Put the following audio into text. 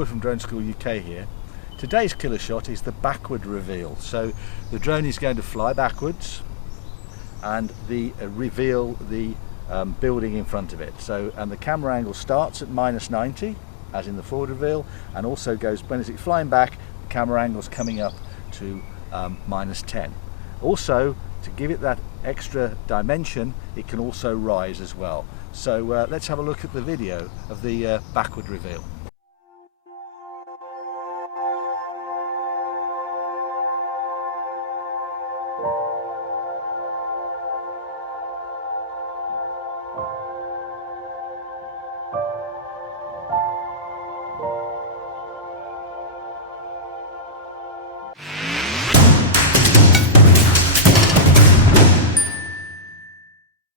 Roy from Drone School UK here. Today's killer shot is the backward reveal. So the drone is going to fly backwards and reveal the building in front of it. And the camera angle starts at -90, as in the forward reveal, and also goes, when it's flying back, the camera angle's coming up to -10. Also, to give it that extra dimension, it can also rise as well. So let's have a look at the video of the backward reveal.